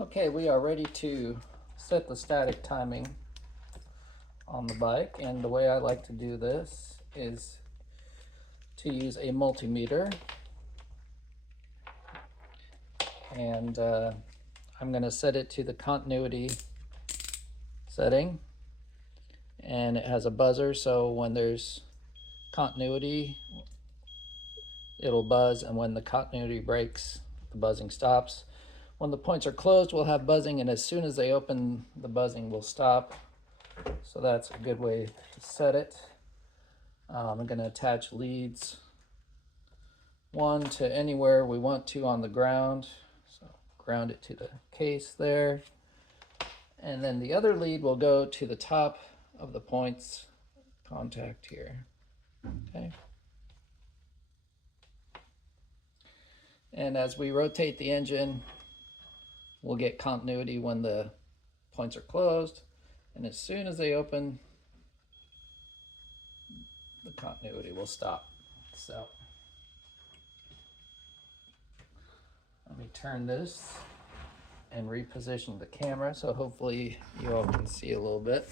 Okay, we are ready to set the static timing on the bike, and the way I like to do this is to use a multimeter, and I'm going to set it to the continuity setting, and it has a buzzer, so when there's continuity it'll buzz, and when the continuity breaks the buzzing stops. When the points are closed we'll have buzzing, and as soon as they open the buzzing will stop. So that's a good way to set it. I'm going to attach leads one to anywhere we want to on the ground, so ground it to the case there, and then the other lead will go to the top of the points contact here. Okay, and as we rotate the engine we'll get continuity when the points are closed, and as soon as they open the continuity will stop. So let me turn this and reposition the camera so hopefully you all can see a little bit.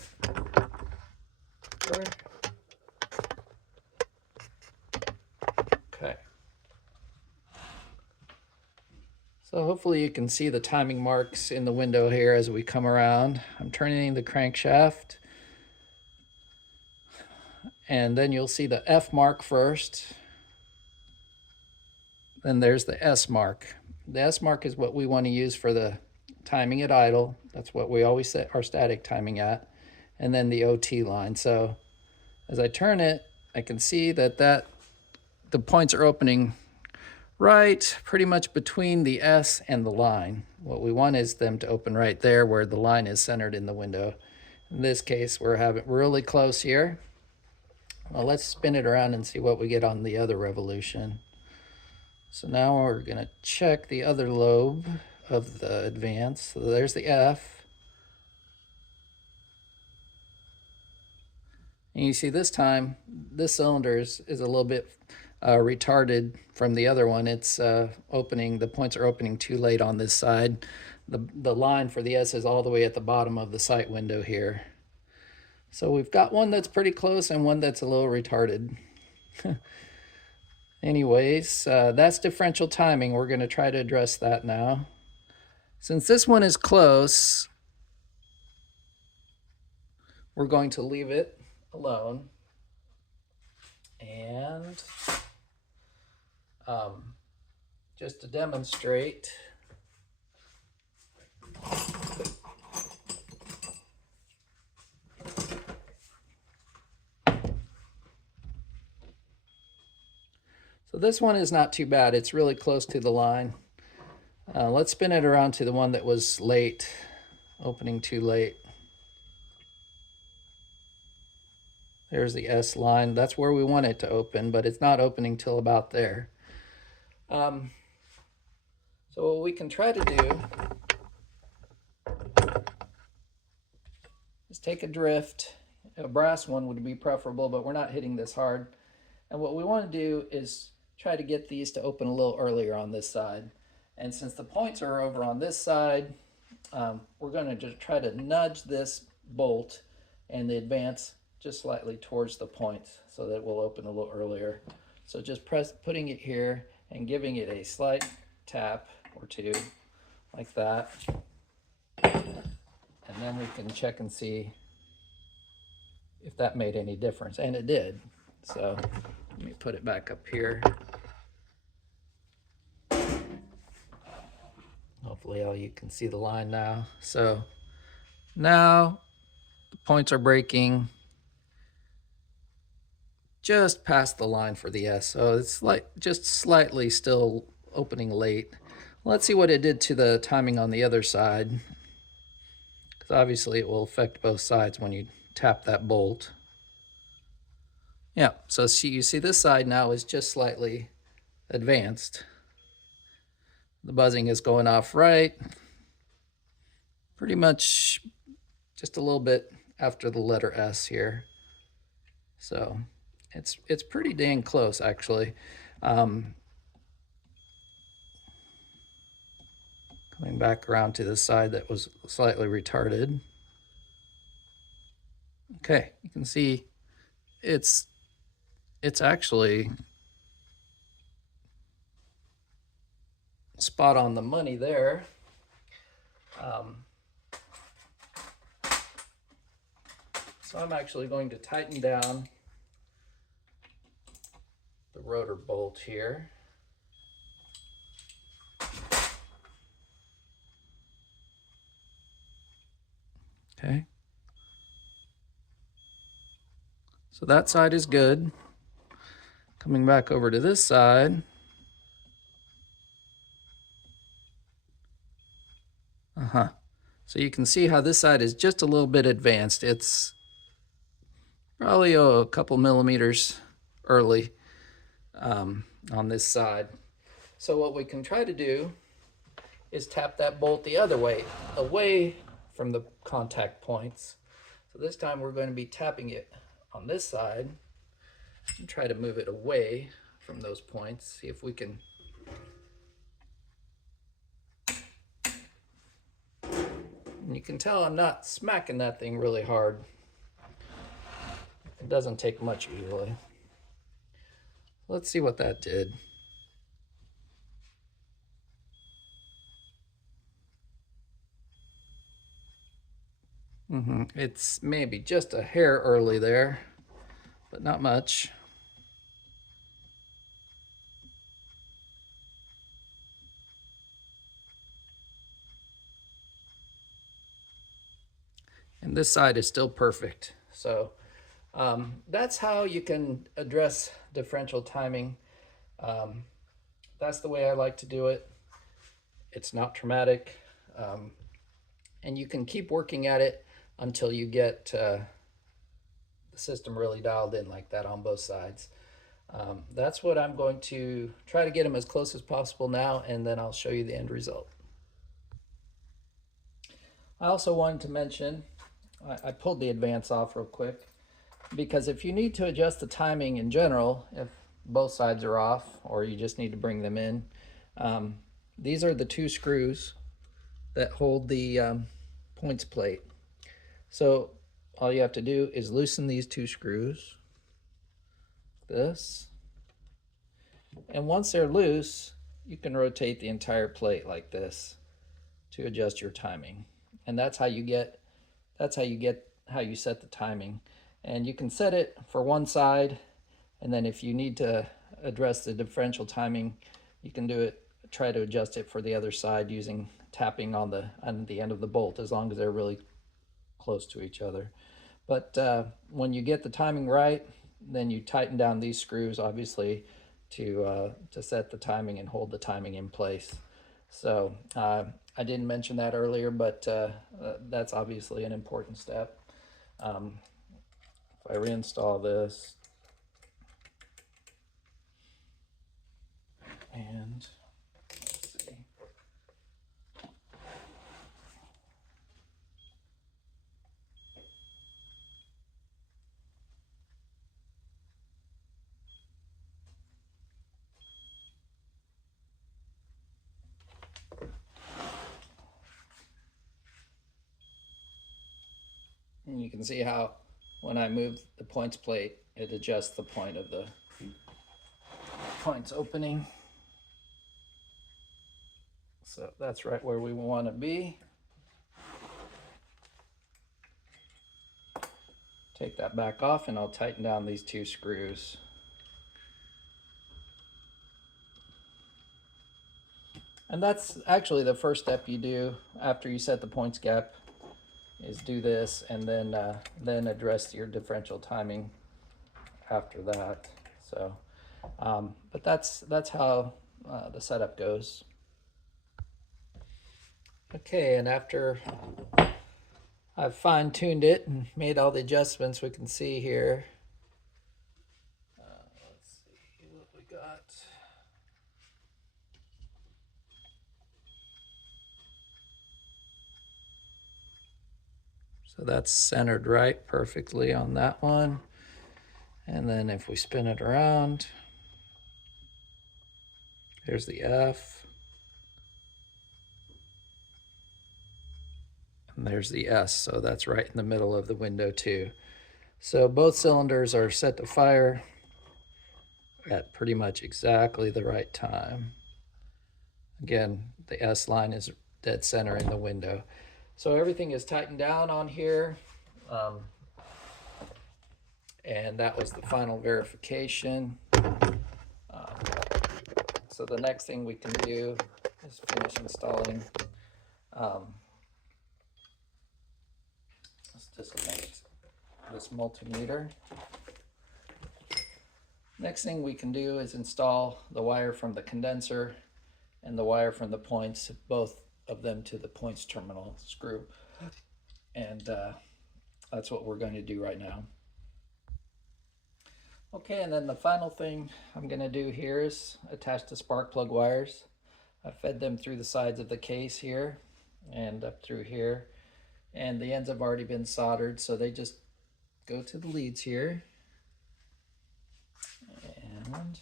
Okay. So hopefully you can see the timing marks in the window here as we come around. I'm turning the crankshaft, and then you'll see the F mark first. Then there's the S mark. The S mark is what we want to use for the timing at idle. That's what we always set our static timing at. And then the OT line. So as I turn it, I can see that the points are opening right pretty much between the S and the line. What we want is them to open right there where the line is centered in the window. In this case, we're having really close here. Well, let's spin it around and see what we get on the other revolution. So now we're going to check the other lobe of the advance. So there's the F. And you see this time, this cylinder is a little bit retarded from the other one. It's opening, the points are opening too late on this side. The line for the S is all the way at the bottom of the sight window here. So we've got one that's pretty close and one that's a little retarded. Anyways, that's differential timing. We're going to try to address that now. Since this one is close, we're going to leave it alone. And just to demonstrate, so this one is not too bad. It's really close to the line. Let's spin it around to the one that was late, opening too late. There's the S line. That's where we want it to open, but it's not opening till about there. So what we can try to do is take a drift. A brass one would be preferable, but we're not hitting this hard. And what we want to do is try to get these to open a little earlier on this side. And since the points are over on this side, we're going to just try to nudge this bolt and the advance just slightly towards the points so that it will open a little earlier. So just putting it here and giving it a slight tap or two like that. And then we can check and see if that made any difference, and it did. So let me put it back up here. Hopefully all you can see the line now. So now the points are breaking just past the line for the S. So it's like just slightly still opening late. Let's see what it did to the timing on the other side, because obviously it will affect both sides when you tap that bolt. Yeah, so you see this side now is just slightly advanced. The buzzing is going off right, pretty much just a little bit after the letter S here. So it's pretty dang close, actually. Coming back around to the side that was slightly retarded. Okay, you can see it's actually spot on the money there. So I'm actually going to tighten down the rotor bolt here. Okay. So that side is good. Coming back over to this side. So you can see how this side is just a little bit advanced. It's probably a couple millimeters early on this side. So what we can try to do is tap that bolt the other way, away from the contact points. So this time we're going to be tapping it on this side and try to move it away from those points. See if we can. And you can tell I'm not smacking that thing really hard. It doesn't take much usually. Let's see what that did. It's maybe just a hair early there, but not much. And this side is still perfect. So that's how you can address differential timing. That's the way I like to do it. It's not traumatic. And you can keep working at it until you get the system really dialed in like that on both sides. That's what I'm going to try to get them as close as possible now, and then I'll show you the end result. I also wanted to mention, I pulled the advance off real quick, because if you need to adjust the timing in general, if both sides are off or you just need to bring them in, these are the two screws that hold the points plate. So all you have to do is loosen these two screws, this, and once they're loose, you can rotate the entire plate like this to adjust your timing. And that's how you set the timing. And you can set it for one side, and then if you need to address the differential timing, you can try to adjust it for the other side using tapping on the end of the bolt, as long as they're really close to each other. But when you get the timing right, then you tighten down these screws, obviously, to set the timing and hold the timing in place. So I didn't mention that earlier, but that's obviously an important step. If I reinstall this, and let's see. And you can see how when I move the points plate, it adjusts the point of the points opening. So that's right where we want to be. Take that back off and I'll tighten down these two screws. And that's actually the first step you do after you set the points gap, is do this, and then address your differential timing after that. So, but that's how the setup goes. Okay, and after I've fine-tuned it and made all the adjustments we can see here. Let's see what we got. So that's centered right perfectly on that one. And then if we spin it around, here's the F. And there's the S, so that's right in the middle of the window too. So both cylinders are set to fire at pretty much exactly the right time. Again, the S line is dead center in the window. So everything is tightened down on here. And that was the final verification. So the next thing we can do is finish installing. Let's disconnect this multimeter. Next thing we can do is install the wire from the condenser and the wire from the points, both of them to the points terminal screw. And that's what we're going to do right now. Okay, and then the final thing I'm going to do here is attach the spark plug wires. I fed them through the sides of the case here and up through here. And the ends have already been soldered, so they just go to the leads here. And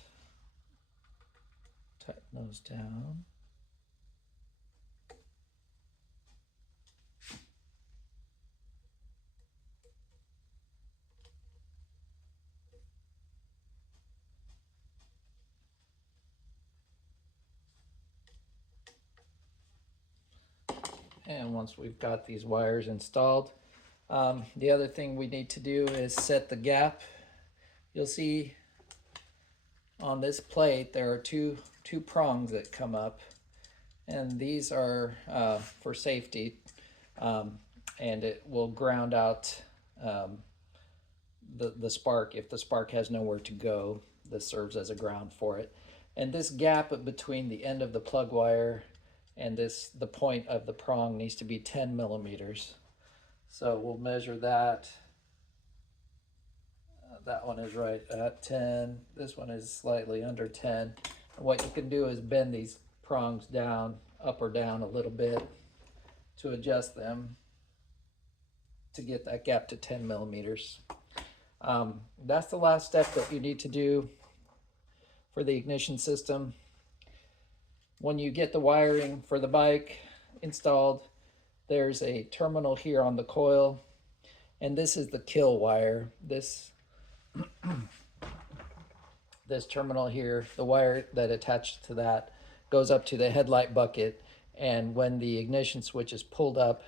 tighten those down. And once we've got these wires installed, the other thing we need to do is set the gap. You'll see on this plate there are two prongs that come up, and these are for safety, and it will ground out the spark. If the spark has nowhere to go, this serves as a ground for it. And this gap between the end of the plug wire and the point of the prong needs to be 10 millimeters. So we'll measure that. That one is right at 10. This one is slightly under 10. And what you can do is bend these prongs down, up or down a little bit to adjust them to get that gap to 10 millimeters. That's the last step that you need to do for the ignition system. When you get the wiring for the bike installed, there's a terminal here on the coil, and this is the kill wire. This terminal here, the wire that attached to that goes up to the headlight bucket, and when the ignition switch is pulled up,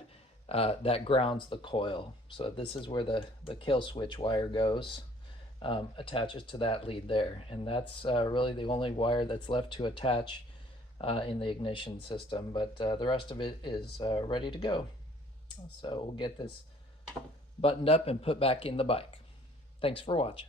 that grounds the coil. So this is where the kill switch wire goes, attaches to that lead there, and that's really the only wire that's left to attach in the ignition system, but the rest of it is ready to go. So we'll get this buttoned up and put back in the bike. Thanks for watching.